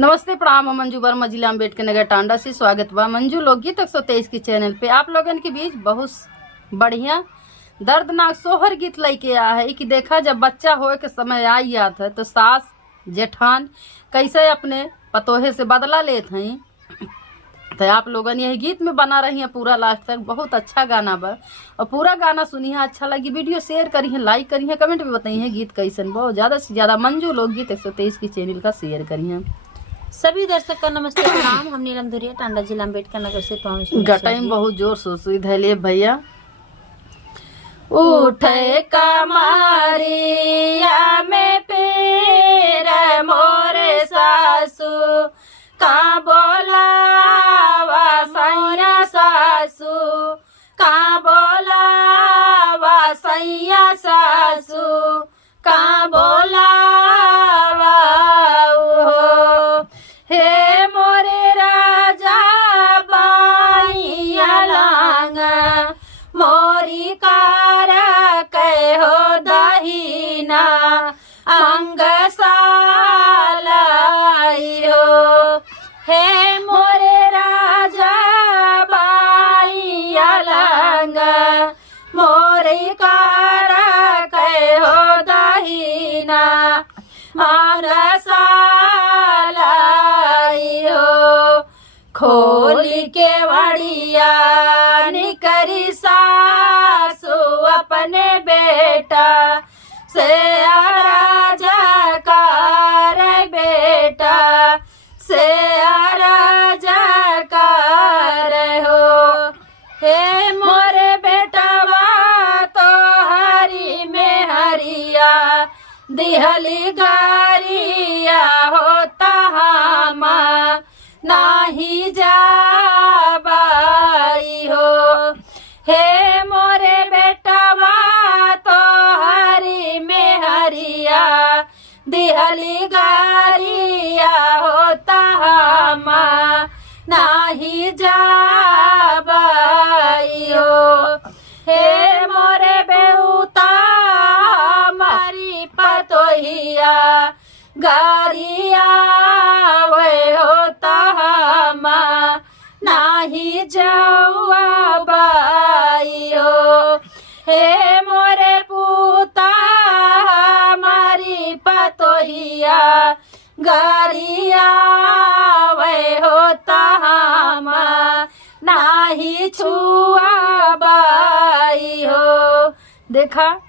नमस्ते, प्रणाम। हम मंजू वर्मा, जिला अम्बेडकर नगर, टांडा से स्वागत बा मंजू लोकगीत 123 की चैनल पे। आप लोगन के बीच बहुत बढ़िया दर्दनाक सोहर गीत लेके आया है कि देखा जब बच्चा होए के समय आई याद है तो सास जेठान कैसे अपने पतोहे से बदला लेते हैं। तो आप लोगन यही गीत में बना रही हैं पूरा लास्ट तक। बहुत अच्छा गाना बा और पूरा गाना सुनी है, अच्छा लगी वीडियो शेयर करी है, लाइक करी है, कमेंट में बताइए गीत कैसन। बहुत ज़्यादा से ज़्यादा मंजू लोकगीत 123 की चैनल का शेयर करी है। सभी दर्शक का नमस्ते, प्रणाम। हम नीलम धुरिया, टांडा जिला अम्बेडकर नगर से। गटाई में बहुत जोर सोई धैले भैया। उठे कमारिया में पेर मोरे सासू का बोलावा सैया सासू का बोलावा सैया सासू का बोलावा हे मोरे राजा बाइया लांगा मोरी कार कहो दहीना अंग सालाई हो। हे मोरे राजा बाइया लांगा मोरी कार कहो दहीना अंग खोली के वड़िया निकरी सासू अपने बेटा से राजा कार बेटा से राजा कार हो। हे मोरे बेटवा तो हरी में हरिया दिहली गारिया होता हमा नाही जाबाई हो। हे मोरे बेटवा तो हरी में हरिया दिहली गारिया होता हमा नाही जाबाई हो। हे मोरे बेउता हमारी पतोहिया गारिया वे होता हमा नाही जौआ बाई हो। हे मोरे पूता हमारी पतोहिया गारिया वे होता हमा नाही छुआ बाई हो। देखा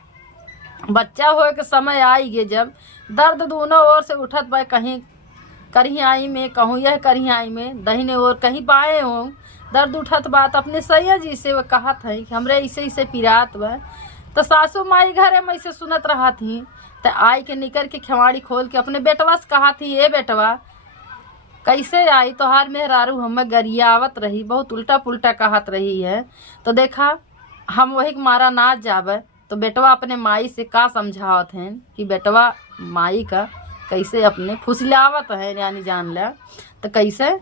बच्चा होए के समय आई गे जब दर्द दोनों ओर से उठत बा, कहीं करियाई में कहूँ यह करियाई में दहिने ओर कहीं बाएं हो दर्द उठत बा। तो अपने सैया जी से वो कहा था कि हमरे इसे इसे पिरात बा। तो सासू माई घरे में इसे सुनत रहा थी तो आई के निकर के खिवाड़ी खोल के अपने बेटवा से कहा थी, ये बेटवा कैसे आई तोहार मेहरारू हमें गरियावत रही, बहुत उल्टा पुल्टा कहत रही है। तो देखा हम वही मारा ना जावे तो बेटवा अपने माई से का समझावत हैं कि बेटवा माई का कैसे अपने फुसलावत है, यानी जान लिया तो कैसे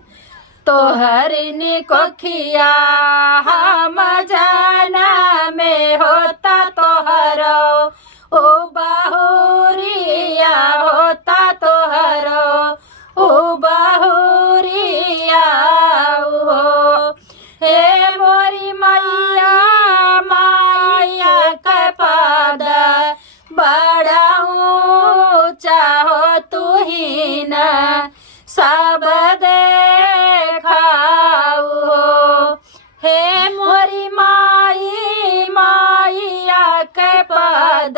तो हरिनी को खिया हम जाना में होता तोहरो ओ बहुरिया होता तोहरो ओ बहुरिया हो। हे मोरी मैया माया के पद बड़ा ऊंचा हो तू ही न सब देखाऊ हो। हे मोरी माई माया के पद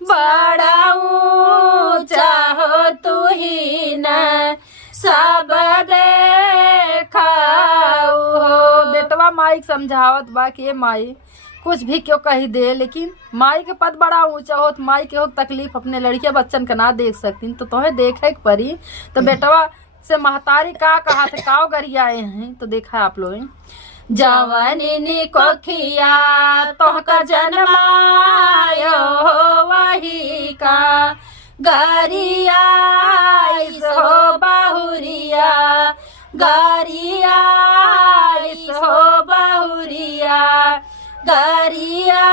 बड़ा ऊंचा हो तू ही न सब देखाऊ हो। बेटवा माई समझावत बा कि माई कुछ भी क्यों कही दे, लेकिन माई के पद बड़ा ऊंचा हो तो माई के हो तकलीफ अपने लड़किया बच्चन का ना देख सकती तो तोहे देखे के परी। तो बेटवा से महतारी का कहा थे काव गरियाए हैं। तो देखा आप लोग जवानी को खिया तोहका जन्मायो वही का गरिया हो बहुरिया गरिया हो बहुरिया गरिया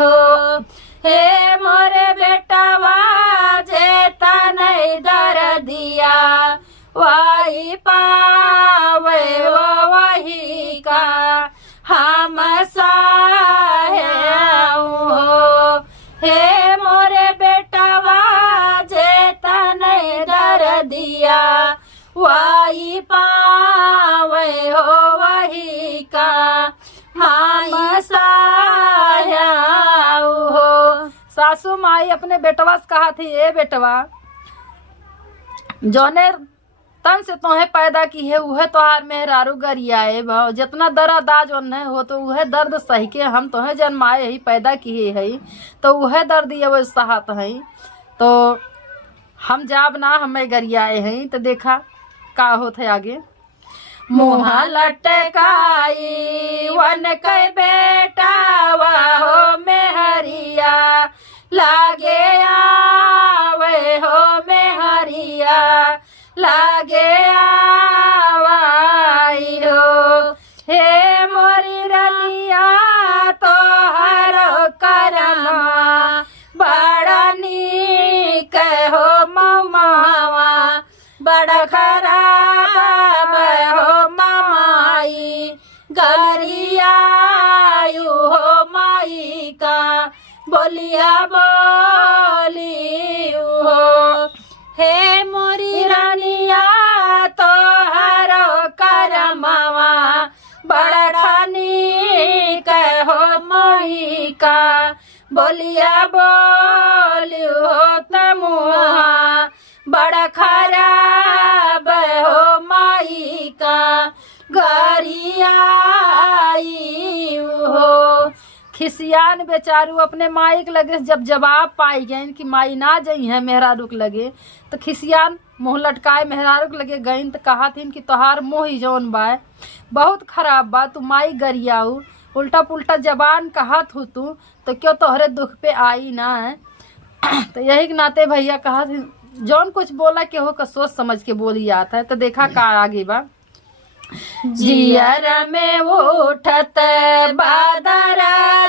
हो। हे मोरे बेटवा जेता नहीं दर वही पावे हो वही का हम सहाऊ हो। हे मोरे बेटवा जे तने दर दिया वही पावे हो वही का हम सहाऊ हो। सासू माई अपने बेटवा से कहा थी, ए बेटवा जौने तन से तोहे पैदा की है उहे तोहार मेहरारू गरियाए भाव जितना दर्द आज ओन्हे हो तो उहे दर्द सही के हम तोहे जन्माए ही पैदा किए है तो उहे दर्द ये वो सहत है तो हम जाब ना हमें गरियाए हैं। तो देखा का होत है आगे। मुँह लटकाई वन के बेटा हो मेहरिया लागे आवे हो मेहरिया लागे आवाई हो। हे मोरी रलिया तो हर करमा बड़ा नीक हो ममावा बड़ा खराब हो ममाई गरियायु हो माई का बोलिया बोलियु हो। हे मोरी रानिया तो हरो करमावा बड़ा खानी कहो मोही का बोलिया बोलियो हो तमुहा बड़ा खराब हो माई का गरियाई हो। खिसियान बेचारू अपने माई के लगे जब जवाब पाई गई कि माई ना जई है मेहरारू के लगे तो खिसियान मुँह लटकाए मेहरारू के लगे गई तो कहा थी कि तोहार मुँह ही जौन बा बहुत खराब बा तू माई गरियाऊ उल्टा पुल्टा जबान कहा थू तू तो क्यों तोहरे दुख पे आई ना है। तो यही के नाते भैया कहा थी जौन कुछ बोला के हो का सोच समझ के बोली जाता है। तो देखा का आगे बा। जियर में उठत बादर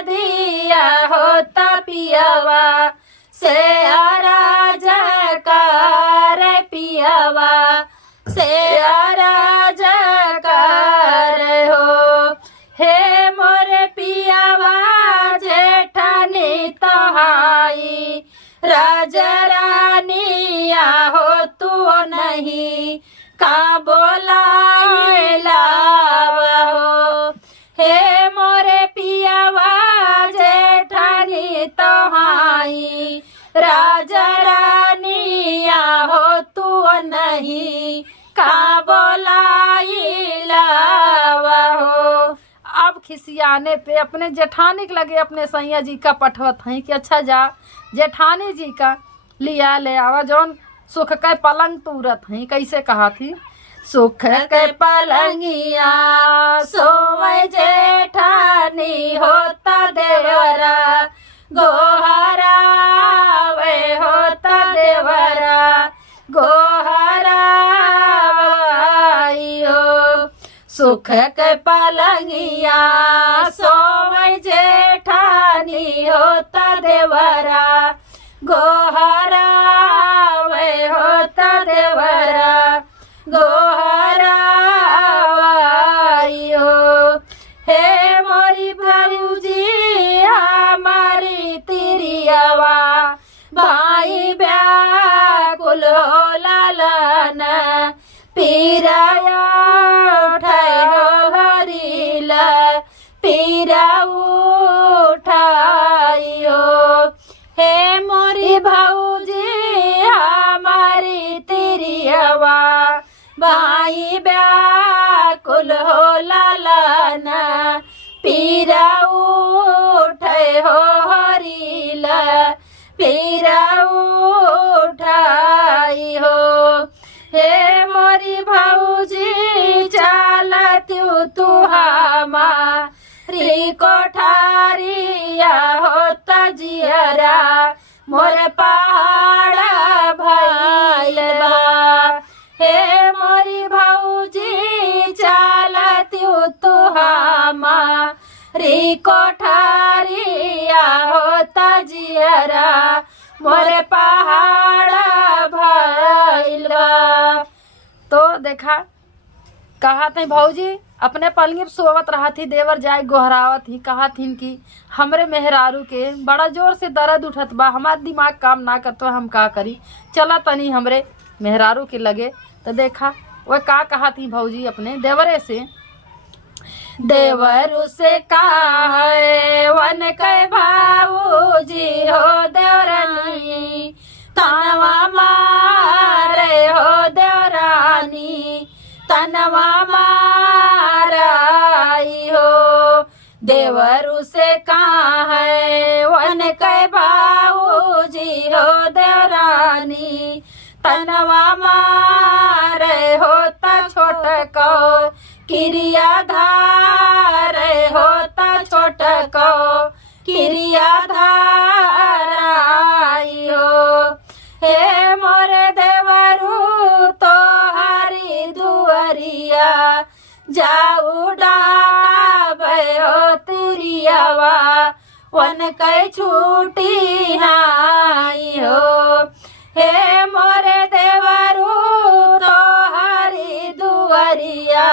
दिया होता पियावा से अराज कर पियावा से अराज कर हो। हे मोरे पियावा जेठानी तहाई राज रानिया हो तू नहीं का बोलाइला हो। हे मोरे पियावा जेठानी तहाई राजा रानिया हो तू नहीं का बोलाइला हो। अब खिसियाने पे अपने जेठानी के लगे अपने सैया जी का पठवत हैं कि अच्छा जा जेठानी जी का लिया ले आवा जौन सुख के पलंग तूरत हैं। कैसे कहा थी सुख के पलंगिया सोवै जेठानी होता देवरा गोहरा वे होता देवरा गोहरा हो। सुख के पलंगिया सोवै जेठानी होता देवरा गोहरा वे होता देवरा गोहरा हो। हे मोरी भौजी हमारी तिरियावा भाई व्याकुल हो लालन पीराया उठाए हो हरीला पीरा उठाई हो। हे मोरी भौजी हमारी तिरियावा भाई व्याकुल हो लालन पीरा उठे हो हरीला पीरा उठाई हो। हे मोरी भौजी चालत्यु तू हमारी कोठारिया होता जियरा मोर पहाड़ भइल बा। हे मोरी भौजी चालत्यु तू हमारी कोठारिया होता जियरा मोर पहाड़ भइल बा। तो देखा कहा थी भौजी अपने पलंगी पे सोवत रहा थी, देवर जाए गोहरावत ही, कहा थी कि हमरे मेहरारू के बड़ा जोर से दर्द उठत बा, हमार दिमाग काम ना करतो, हम का करी, चला तनी हमरे मेहरारू के लगे। तो देखा वह का कहा थी भौजी अपने देवरे से, देवरू से काहे वन के भाऊजी हो देवरानी, तनवा मारे हो देवरानी, तनवा माराई हो। देवरू से काहे वन के भाऊजी हो देवरानी, तनवा मारे होता छोट को किरिया धारे, होता छोट को किरिया धाराई हो। हे मोरे देवरू तो हरी दुअरिया, जाऊ डाकाबे हो तिरियावा, वन कै छूटी हाई हो। हे मोरे देवरू तो हरी दुअरिया,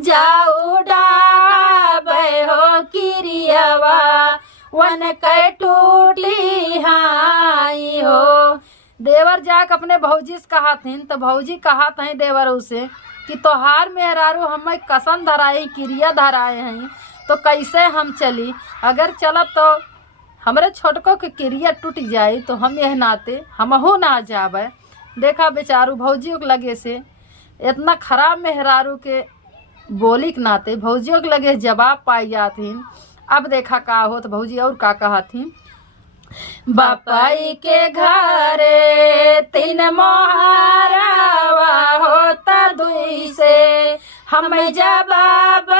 जाऊ डाकाबे हो किरियावा, वन कै टूटी हाई हो। देवर जाक अपने भौजी से कहा थीन, तो भौजी कहा थे देवरू से कि तोहार मेहरारू हमें कसम धराई, किरिया धराए हैं, तो कैसे हम चली, अगर चलब तो हमरे छोटको के किरिया टूट जाए तो हम यह नाते हमहू ना जाबे। देखा बेचारू भौजियों के लगे से इतना खराब मेहरारू के बोली के नाते भौजियों के लगे जवाब पाई जाती। अब देखा का हो तो भौजी और का कहा थी, बापाई के घरे तीन मोहरावा होता दुई से, हमें जवाब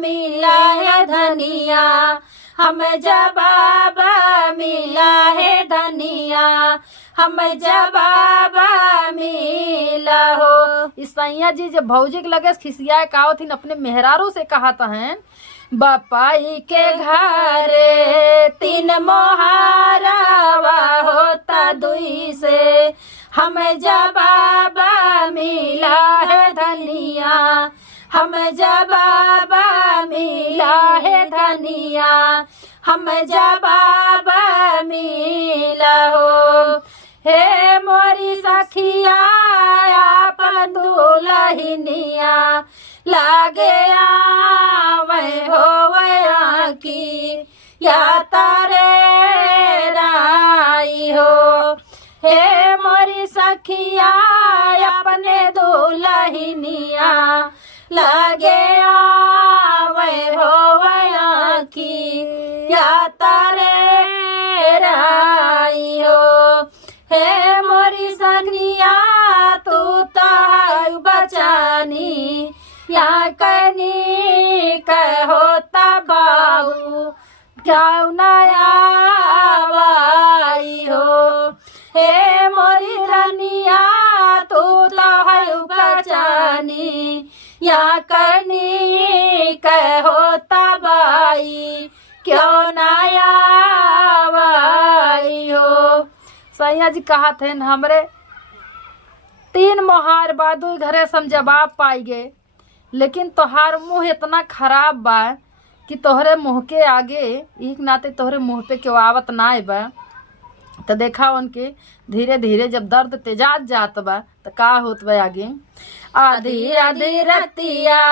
मिला है धनिया, हमें जवाब मिला है धनिया, हमें जवाब मिला हो। इस सैया जी जब भौजी के लगे खिसियाए का थी अपने मेहरारू से कहा हैं, बापाई के घरे तीन मोहरावा होता दुई से, हमें जवाब मिला है धनिया, हमें जवाब मिला है धनिया, हमें जवाब मिला हो। हे मोरी सखिया अपन दुलहिनिया, लागे आवे हो वया की या तारे राई हो। हे मोरी सखिया अपने दुलहिनिया, लागे आवे हो वया की या तारे राई हो। हे मोरी सखिया तू तो बचानी, या कनी कहो तबाऊ क्यों नया हो। हे मोरी रनिया तू तो बचानी, या कनी कहो तबाई क्यों नया हो। सैया जी कहा थे हमरे तीन मोहार बादू घरे सम जवाब पाई गए, लेकिन तोहार मुंह इतना खराब बा कि तोहरे मुंह के आगे एक नाते तोहरे मुंह पे क्यों आवत ना बा। तो देखा उनके धीरे धीरे जब दर्द तेजात जात बा तो का होत बा आगे, आधी आधी रतिया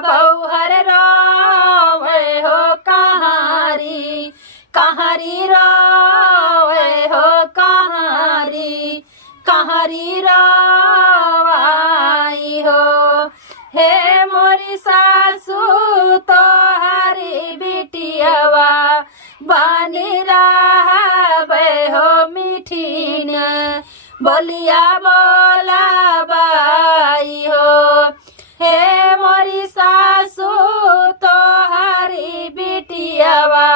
बहुहर रोवे हो कहारी, कहारी रोवे हो कहारी, कहारी रोवाई हो। हे मोरी सासू तो हरी बिटियावा, बानी रहबे हो मीठीन, बोलिया बोला बाई हो। हे मोरी सासू तो हरी बिटियावा,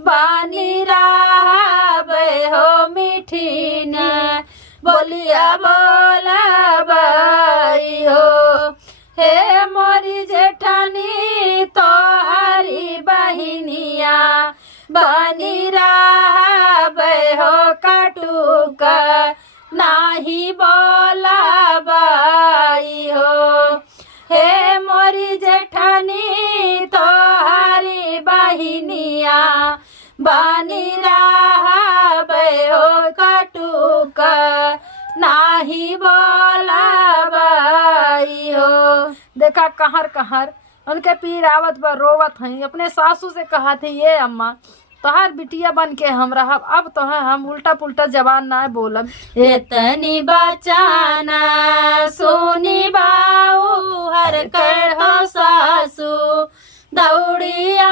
बानी रहबे हो मीठीन, बोलिया बोला बाई हो। हे मोरी जेठानी तो हरी बहिनिया, बनी रहबे हो कटुका, नाही बोला बाई हो। बानी रहबै हो कटुक नाही बोलबै हो। देखा कहर कहर उनके पीर आवत पर रोवत हई, अपने सासू से कहा थे ये अम्मा तोहार बिटिया बन के हम रहब, अब तो है हम उल्टा पुल्टा जबान ना बोलब। इतनी बचाना सुनी बाऊ हर कहो सासू दौड़िया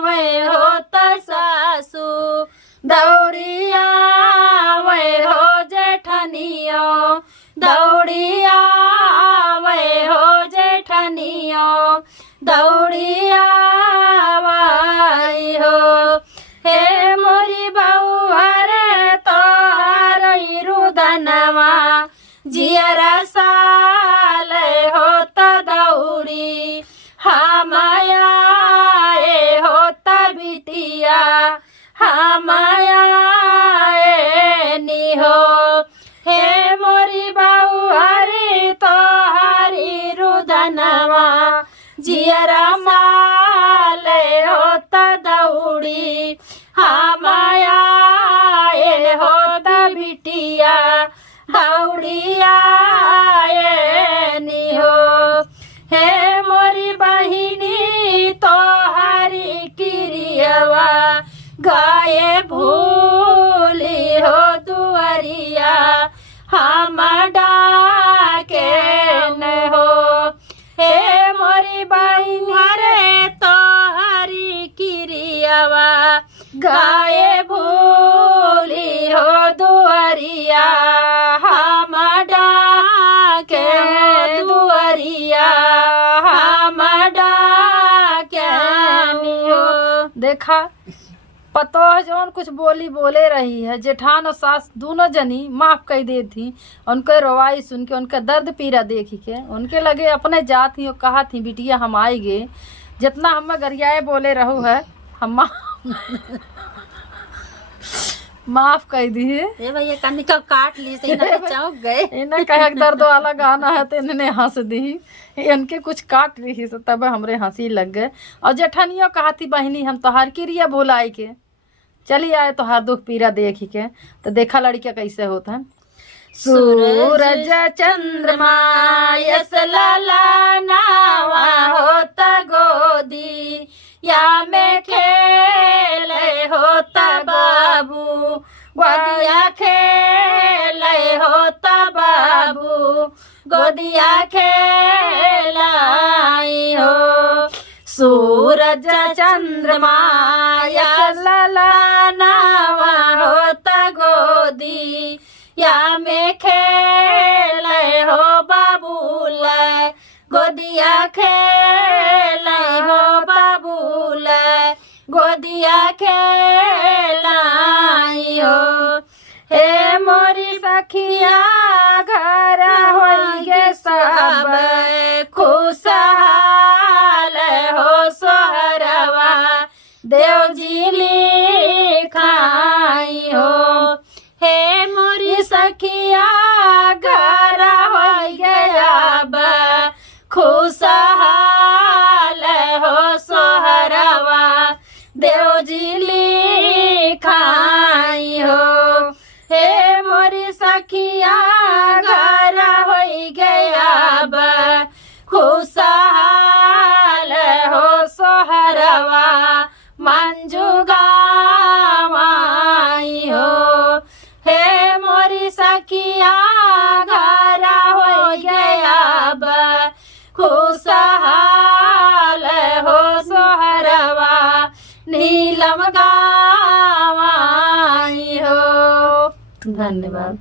में होत सासू दौड़िया में हो जेठनियो दौड़िया में हो जेठनियो दौड़िया हो। हे मोरी बहू हरे तोहर रुदनवा जियरा साल होत दौड़ी हमाया होत बिटिया हमाया निहो। हे मोरी बहू हरे तोहरी रुदनवा जियरा साल होत दौड़ी हमाया होत बिटिया दौड़िया निहो। हे मोरी बहिनी तोहरी क्रियवा गाये भूली हो दुआरिया हम डाके न हो। हे मोरी बहिनी रे तोहरी क्रियवा गाये भूली हो दुआरिया हम डाके दुआरिया हम डाके नियो। देखा पतो जौन कुछ बोली बोले रही है, जेठान और सास दोनों जनी माफ कर दी थी। उनके रवाई सुन के उनका दर्द पीरा देखी के उनके लगे अपने जात ही और कहा थी बिटिया हम आएंगे, जितना हमें गरियाए बोले रहू है हम माफ कर दी है। ए भैया कन्नी का काट ली सही ना चौक गए। इन्हें कहा दर्द वाला गाना है तो इन्हें हंस दी, इनके कुछ काट रही से तब हमरे हंसी लग गए। और जेठनियों कहा थी बहनी हम तोहार क्रिया भुलाई के चली आए तोहार दुख पीरा देखी के। तो देखा लड़किया कैसे होता है। सूरज चंद्रमा यस लाला नावा होता गोदी या में खेले होता बाबू गोदिया खेले होता बाबू गोदिया खेलाई हो। सूरज चंद्रमा यस लाला नावा होता गोदी या में खेले हो बाबूल गोदिया खेले हो बाबूल गोदिया खेलाई हो। हे मोरी सखिया घर हो गे सब खुशहाल हो सोहरवा देव जी लिखाई हो। हे मोरी सखिया घर हो गया बा खुशहाल हो सोहरवा देव जी लिखाई हो। हे मोरी सखिया घर हो गया बा खुशहाल हो सोहरवा मंजू गावाई हो। हे मोरी सखिया घर हो गया बा खुशहाल हो सोहरवा नीलम गावाई हो। धन्यवाद।